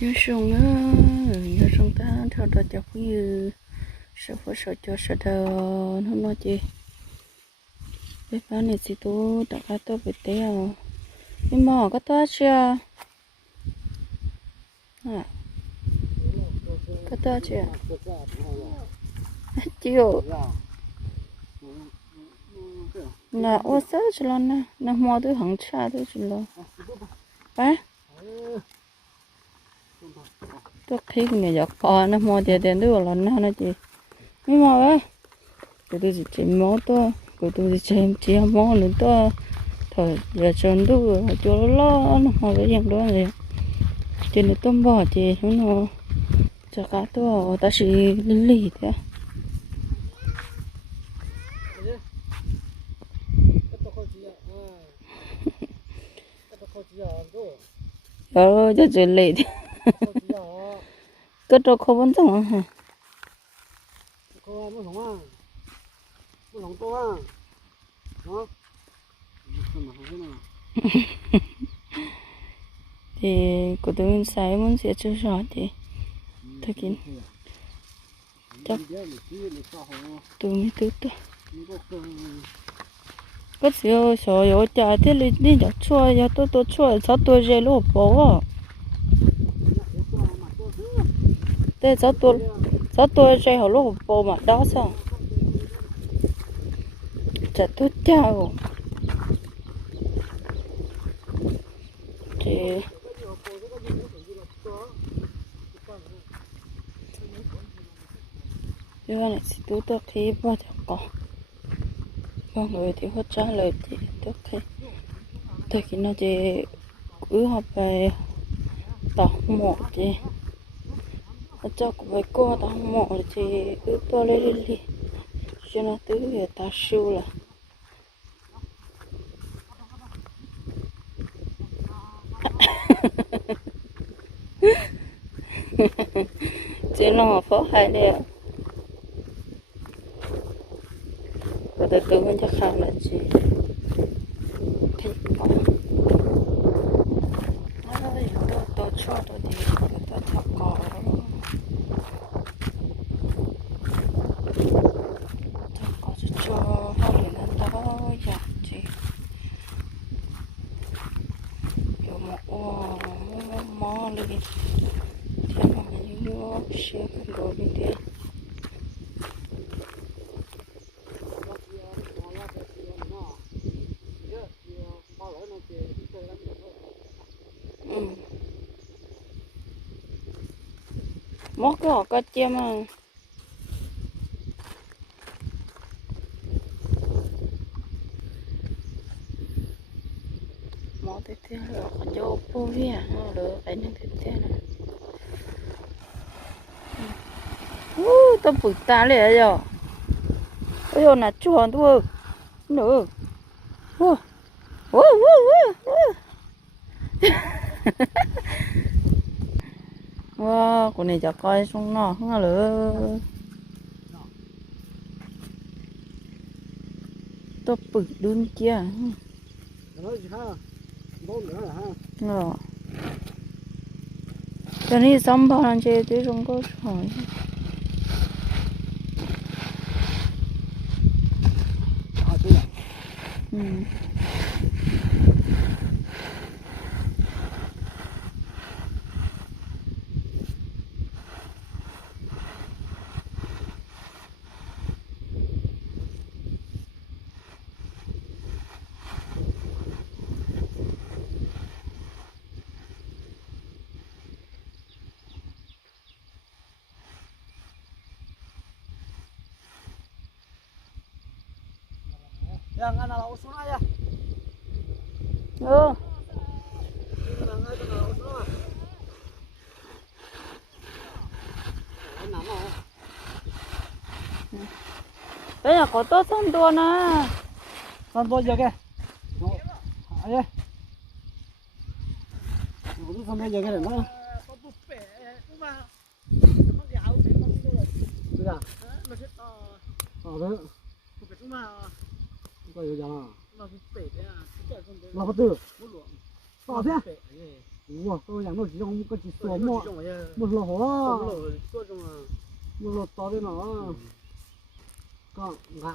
nhớ sung á nhớ sung ta theo đó cho cũng như sợ phải sợ cho sợ thờ, nó nói chi bây giờ này chỉ tu đã cả tôi bị té à. Nhưng mà có to chưa? À. Có to chưa? Chịu. Là ô sớ chỉ là nè nè mua tôi hẳn cha tôi chỉ là phải tôi khí cái này giọt cò nó mua tiền tiền đưa lần nào nó chị mới mà ấy cái tôi chỉ chỉ mua to cái tôi chỉ chỉ chỉ mua nữa to thôi giờ chân đưa cho nó lo nó mua cái gì đó này trên nó tôm bò chị nó cho cá to ta chỉ lì thế. Ờ cho chị lì thế ก็ตัวเขบนจังฮะก็มันสองว่ามันสองตัวเนาะดีกูต้องนใส่มันเสียชื่อชอตดีถ้ากินจับตัวมีตัวตัวก็เสียชอยอจ่าที่ลิ้นี่จะช่วยยาตัวตัวช่วยสัตว์ตัวเจลูกบอก thế sao tôi sao tôi chơi họ lỗ bò mà đó sao? Chả tốt chào chị Bây giờ này thì tôi tôi khi bao giờ có mọi người thì hỗ trả lời thì tôi khi tôi khi nó thì cứ học về tỏ một thì cho của với cô ta mộ thì ư tôi lấy đi đi cho nó tứ về ta siêu là chứ nó phó hai đấy và từ từ mình chắc khăn là chị thích quá Ai, tôi tôi cho tôi đi tôi thật có thật có cho hai lần ăn đó dạ chị 막 우와 멀리 세상에 유없이 큰 거기 돼 먹어, 아까 때만. Là có chỗ phố vía nó được phải những thế thế này. Ú, tao bực ta liền rồi. Ôi dồi nè chuồn thôi. Nữa. Ú. Ú, ú, ú, ú. wow con này cho coi xuống nó không lỡ tôi bự đun kia rồi cho 어. 전에 삼바란 제 되는 거 좋아. 아, 좋아. 음. Yang ana la đấy là có tốt hơn đua nè Con bôi giờ kìa. Ai đây? Cũng không bây giờ cái này nó. có búp bể cũng mà mắc gạo thì con đi rồi Được à? mà sẽ to Ờ đấy. búp bể cũng mà Có gì vậy? mà búp bể đấy à? Cái con đấy. Nó có tư. muốn luộc. Tỏ thế ủa tôi chẳng nó chỉ trong cái chỉ số một. một lỗ. Hố một lỗ to đấy nó. Còn ngã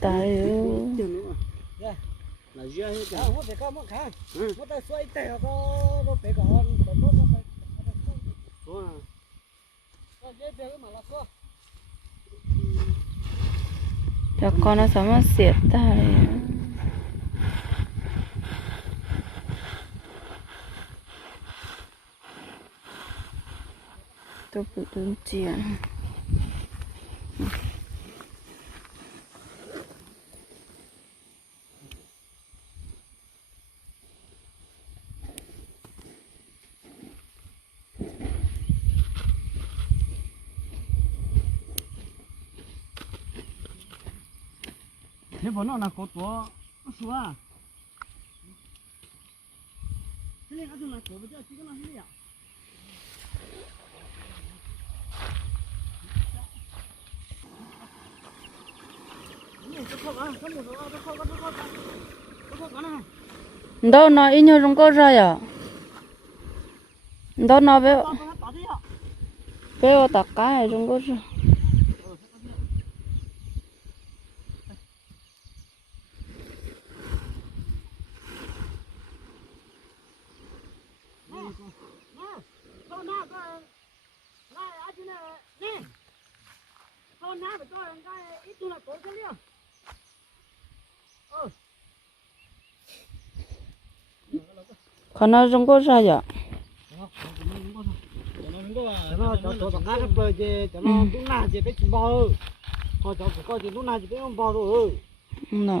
tay nữa là dưa hết à hút để con mất khá hút để xoay tèo có nó phải còn còn nó nó phải rồi nó dễ béo mà là xóa cho con nó sớm nó xiết tay tôi bị đứng chuyện thế bọn nó là có tổ nó số à? Thế này cái là tổ bây giờ chỉ có là thế à đâu nó ít nhiều trong có ra à? Đâu nó bé bé tất cả trong có ra con nào cái này anh chị này nè con nào phải cho cái ít tu là tốt cái liêu còn nó trong có ra cho nó cho cho thằng cá nó bơi chứ cho nó lúc nào chỉ biết chim bò thôi cho coi chỉ lúc nào chỉ biết con bò rồi. Nó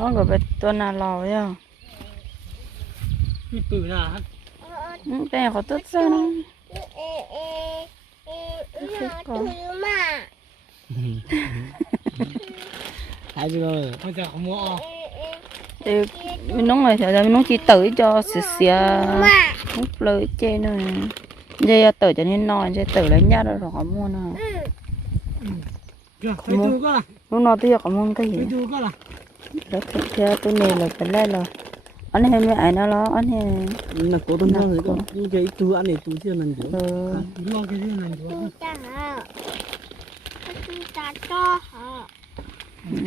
ร้องกับไปตัวนาหล่อเนาะมีปืนอ่ะแต่เขาตัวเส้นหายไปเลยมันจะขโมย ừ, thì mình nói là là mình nói chỉ tự cho xì xì hút lời chê này dây tự cho nên nói dây tự lấy nhát rồi có mua nè lúc nào tôi có mua cái gì lúc thì theo tôi nè là cái này rồi. Anh em với ai nó lo anh em là cố tâm thôi đó nhưng cái chú anh này tôi chưa lần ừ. chú lo cái gì lần chú ta hả? Chú ta cho hả?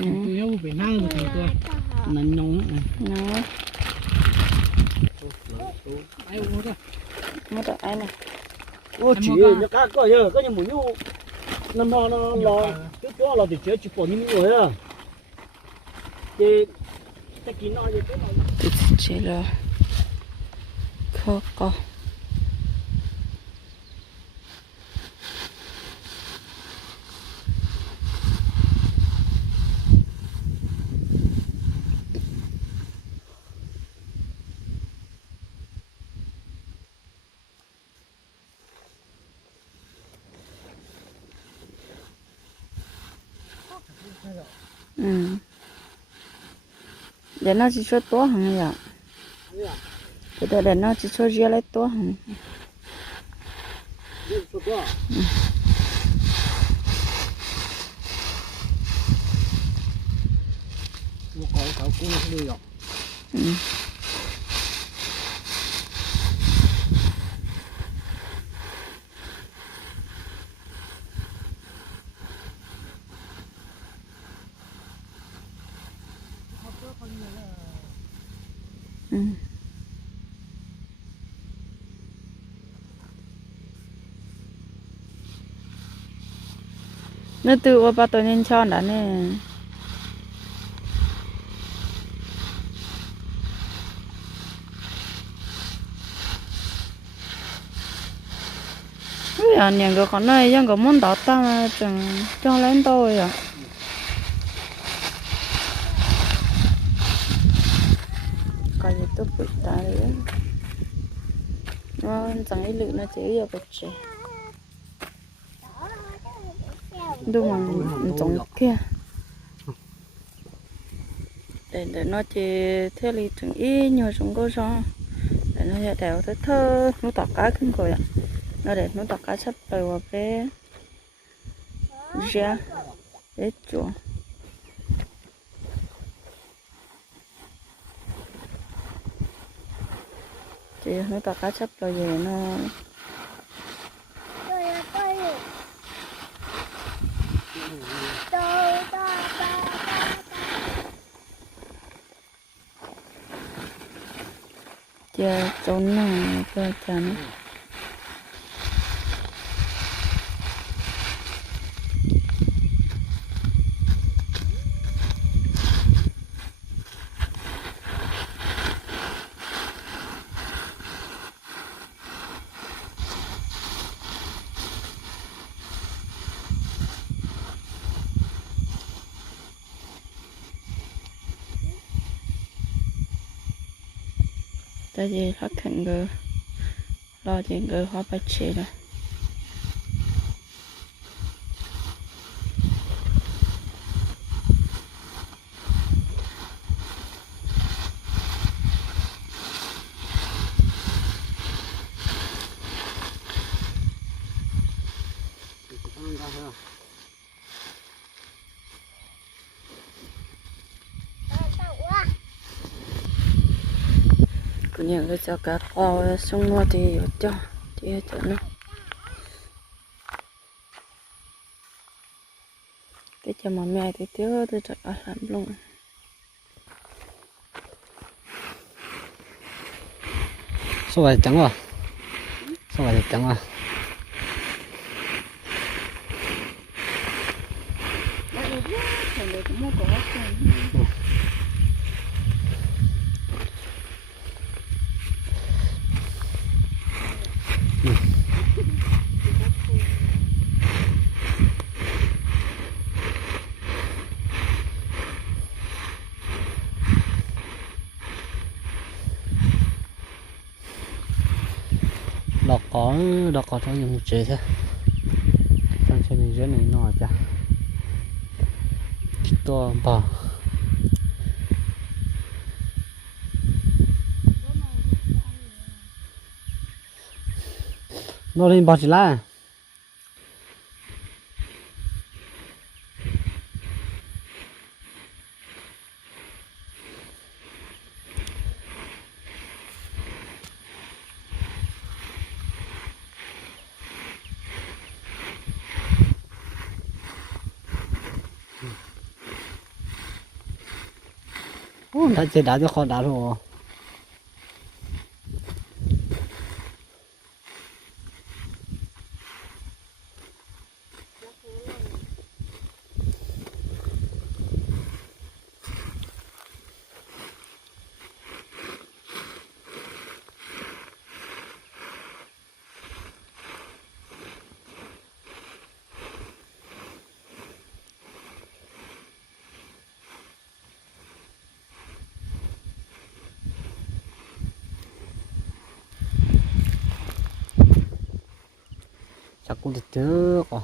Tôi yêu về năng được thầy tôi. Nắng nóng nó ai uống đó mất rồi ai này ô chị nhớ cá coi nhớ cái gì muốn nhú nó nó nó lo trước đó là để chết chỉ bỏ những người à It's chiller. Coco. Mm. เดี๋ยวน่าจะช่วยตัวหังอย่าเดี๋ยวเดี๋ยวน่าจะช่วยเยอะเลยตัวหัง我搞搞工作了。嗯。Ừ. Nó tự ô bắt tôi nên cho đã nè bây anh nhà cái con này dân có muốn đào ta mà chẳng cho lên tôi à coi như tôi bị ta đấy nó chẳng ý lực nó chỉ giờ bật trẻ đúng mà trồng kia. Để để nó chỉ theo lý trường ý nhiều chúng có sao để nó sẽ theo tới thơ. Nó tỏ cá ขึ้น rồi ạ. Nó để nó tỏ cá sắp bày vào bé ra để chuột chị nó tỏ cá sắp bày về nó giờ trốn nào cho chắn tại vì phát hiện người lo chuyện người hóa bạch chế rồi cứ nhiều cái cho cá kho xuống mua thì ở cho thì cho nó cái cho mà mẹ thì thiếu tôi chọn ở làm luôn Sao vậy trắng à? Sao vậy trắng à? đọc có đọc có trong một chế thế. Trong trên này dưới này nọ chả. To bò. Nó lên bò chỉ lá à? Ô, đã chơi đá cho khó đá rồi chắc cũng được trước. Rồi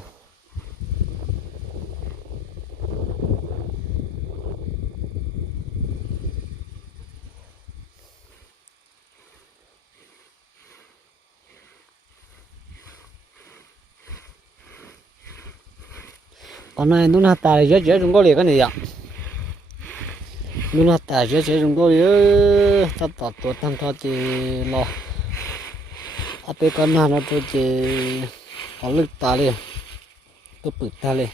con này nó là tài rất rất chúng có liền cái này ạ. Nó là tài chế chế chúng có liền ta tọt tuột tăng thọ chỉ lo à bây con nào nó tôi chị có lực ta liền tôi bự ta liền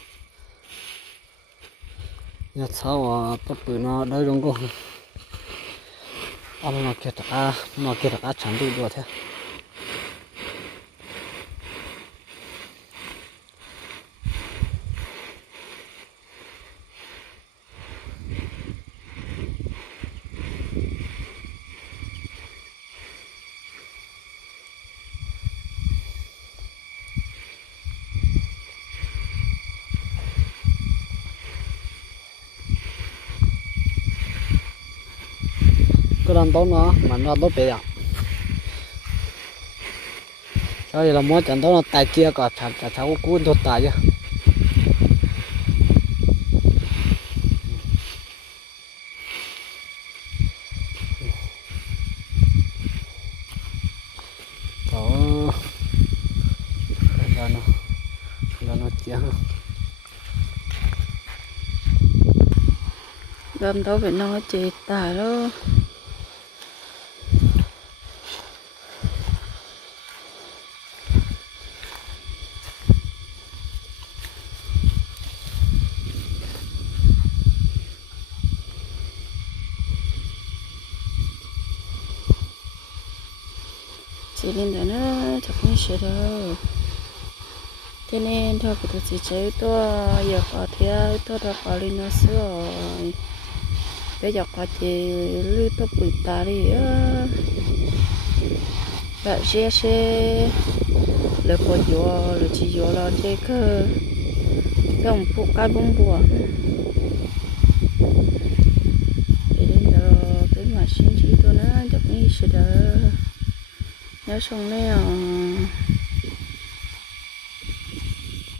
nhà sau à tôi bự nó đỡ đúng không à nó kia ta nó kia ta chẳng đủ được thế. cái đàn tốn nó, mà nó tốt bây giờ sau là mỗi trận tốt nó tài kia cả thằng chả chả có cuốn tốt tài chứ. Gom đó phải nó chị tài luôn chị lên đó chế đó thế nên thôi cái tôi chế tôi, giờ có thể tôi đã có lên nó sửa bây giờ có thể lưu tôi bự ta đi á. Bạn sẽ sẽ lấy quả dừa lấy chỉ dừa là chế cơ. Không phụ cái bông bùa. Để đến giờ cái mà xin chỉ tôi nó chắc như sẽ đỡ nhớ xong này à